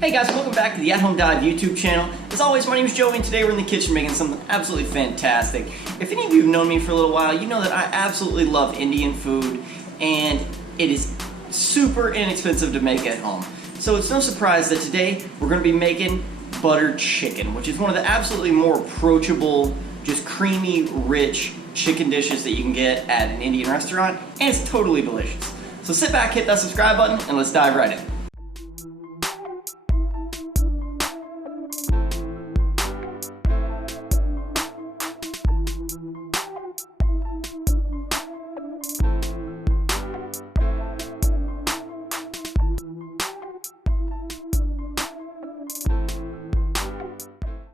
Hey guys, welcome back to the athomedive YouTube channel. As always, my name is Joey and today we're in the kitchen making something absolutely fantastic. If any of you have known me for a little while, you know that I absolutely love Indian food and it is super inexpensive to make at home. So it's no surprise that today we're going to be making buttered chicken, which is one of the absolutely more approachable, just creamy, rich chicken dishes that you can get at an Indian restaurant, and it's totally delicious. So sit back, hit that subscribe button, and let's dive right in.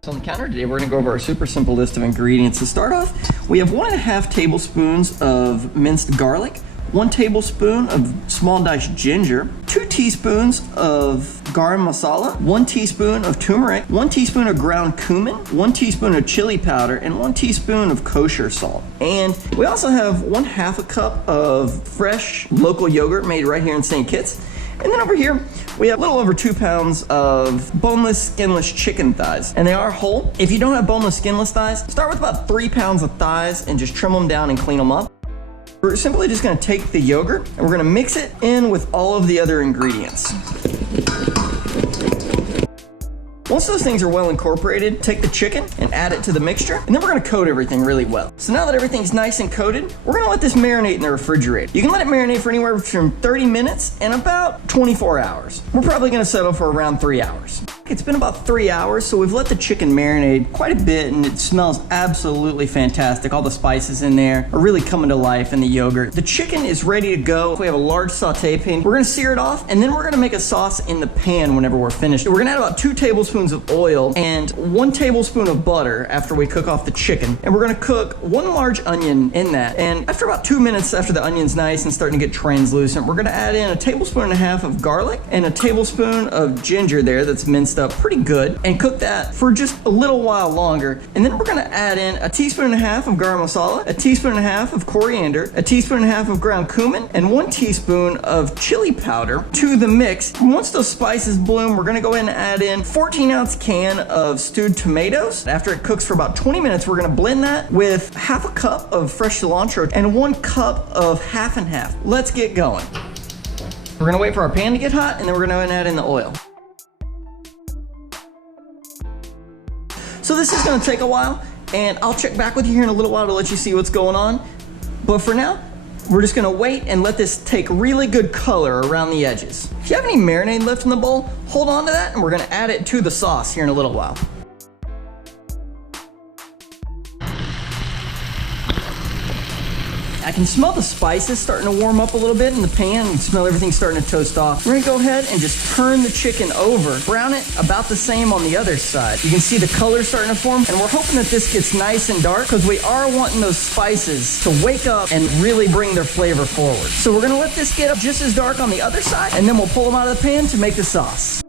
On the counter today, we're going to go over our super simple list of ingredients. To start off, we have 1.5 tablespoons of minced garlic, 1 tablespoon of small diced ginger, 2 teaspoons of Garam Masala, 1 teaspoon of turmeric, 1 teaspoon of ground cumin, 1 teaspoon of chili powder, and 1 teaspoon of kosher salt. And we also have 1/2 cup of fresh local yogurt made right here in St. Kitts. And then over here, we have a little over 2 pounds of boneless, skinless chicken thighs. And they are whole. If you don't have boneless, skinless thighs, start with about 3 pounds of thighs and just trim them down and clean them up. We're simply just gonna take the yogurt and we're gonna mix it in with all of the other ingredients. Once those things are well incorporated, take the chicken and add it to the mixture, and then we're gonna coat everything really well. So now that everything's nice and coated, we're gonna let this marinate in the refrigerator. You can let it marinate for anywhere from 30 minutes and about 24 hours. We're probably gonna settle for around 3 hours. It's been about 3 hours, so we've let the chicken marinate quite a bit, and it smells absolutely fantastic. All the spices in there are really coming to life in the yogurt. The chicken is ready to go. We have a large saute pan. We're gonna sear it off, and then we're gonna make a sauce in the pan whenever we're finished. We're gonna add about 2 tablespoons of oil and 1 tablespoon of butter after we cook off the chicken. And we're gonna cook 1 large onion in that. And after about 2 minutes after the onion's nice and starting to get translucent, we're gonna add in 1.5 tablespoons of garlic and 1 tablespoon of ginger there that's minced up pretty good, and cook that for just a little while longer. And then we're gonna add in 1.5 teaspoons of garam masala, 1.5 teaspoons of coriander, 1.5 teaspoons of ground cumin, and 1 teaspoon of chili powder to the mix. And once those spices bloom, we're gonna go ahead and add in 14-ounce can of stewed tomatoes. After it cooks for about 20 minutes, we're gonna blend that with 1/2 cup of fresh cilantro and 1 cup of half and half. Let's get going. We're gonna wait for our pan to get hot, and then we're gonna go ahead and add in the oil. So this is gonna take a while, and I'll check back with you here in a little while to let you see what's going on. But for now, we're just gonna wait and let this take really good color around the edges. If you have any marinade left in the bowl, hold on to that, and we're gonna add it to the sauce here in a little while. I can smell the spices starting to warm up a little bit in the pan. You can smell everything starting to toast off. We're gonna go ahead and just turn the chicken over. Brown it about the same on the other side. You can see the color starting to form, and we're hoping that this gets nice and dark because we are wanting those spices to wake up and really bring their flavor forward. So we're gonna let this get up just as dark on the other side, and then we'll pull them out of the pan to make the sauce.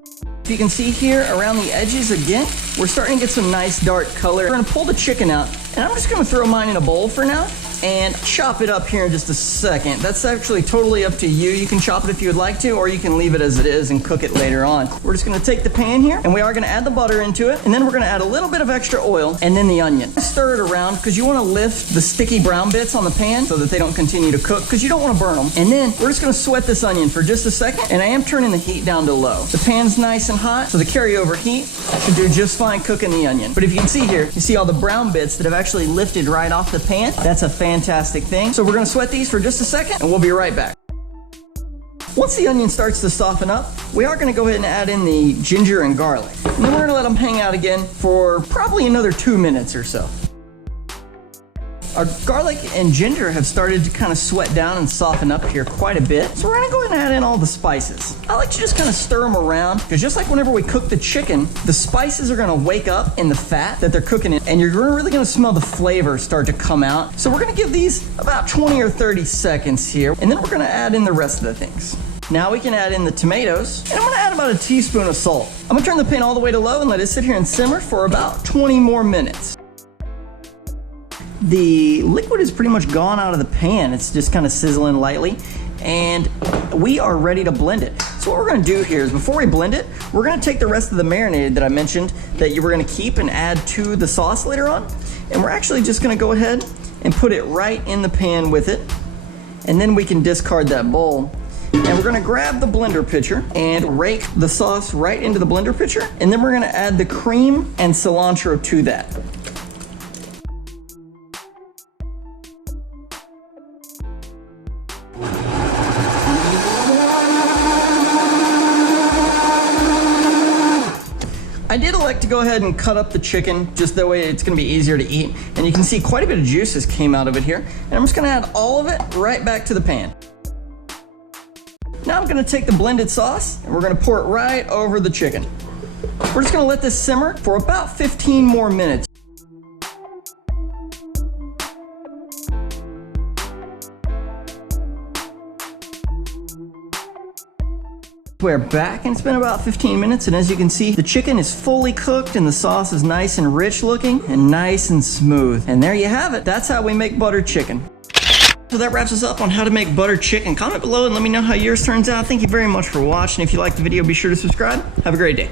If you can see here around the edges again, we're starting to get some nice dark color. We're gonna pull the chicken out, and I'm just gonna throw mine in a bowl for now and chop it up here in just a second. That's actually totally up to you. You can chop it if you would like to, or you can leave it as it is and cook it later on. We're just gonna take the pan here, and we are gonna add the butter into it, and then we're gonna add a little bit of extra oil, and then the onion. Stir it around, because you wanna lift the sticky brown bits on the pan so that they don't continue to cook, because you don't wanna burn them. And then we're just gonna sweat this onion for just a second, and I am turning the heat down to low. The pan's nice and hot, so the carryover heat should do just fine cooking the onion. But if you can see here, you see all the brown bits that have actually lifted right off the pan. That's a fantastic thing. So we're gonna sweat these for just a second, and we'll be right back. Once the onion starts to soften up, we are gonna go ahead and add in the ginger and garlic. And then we're gonna let them hang out again for probably another 2 minutes or so. Our garlic and ginger have started to kind of sweat down and soften up here quite a bit. So we're gonna go ahead and add in all the spices. I like to just kind of stir them around, because just like whenever we cook the chicken, the spices are gonna wake up in the fat that they're cooking in, and you're really gonna smell the flavor start to come out. So we're gonna give these about 20 or 30 seconds here, and then we're gonna add in the rest of the things. Now we can add in the tomatoes, and I'm gonna add about 1 teaspoon of salt. I'm gonna turn the pan all the way to low and let it sit here and simmer for about 20 more minutes. The liquid is pretty much gone out of the pan. It's just kind of sizzling lightly. and we are ready to blend it. So what we're gonna do here is before we blend it, we're gonna take the rest of the marinade that I mentioned that you were gonna keep and add to the sauce later on, and we're actually just gonna go ahead and put it right in the pan with it, and then we can discard that bowl. And we're gonna grab the blender pitcher and rake the sauce right into the blender pitcher, and then we're gonna add the cream and cilantro to that. I did elect to go ahead and cut up the chicken, just that way it's gonna be easier to eat. And you can see quite a bit of juices came out of it here. And I'm just gonna add all of it right back to the pan. Now I'm gonna take the blended sauce and we're gonna pour it right over the chicken. We're just gonna let this simmer for about 15 more minutes. We're back and it's been about 15 minutes, and as you can see, the chicken is fully cooked and the sauce is nice and rich looking and nice and smooth. And there you have it. That's how we make butter chicken. So that wraps us up on how to make butter chicken. Comment below and let me know how yours turns out. Thank you very much for watching. If you liked the video, be sure to subscribe. Have a great day.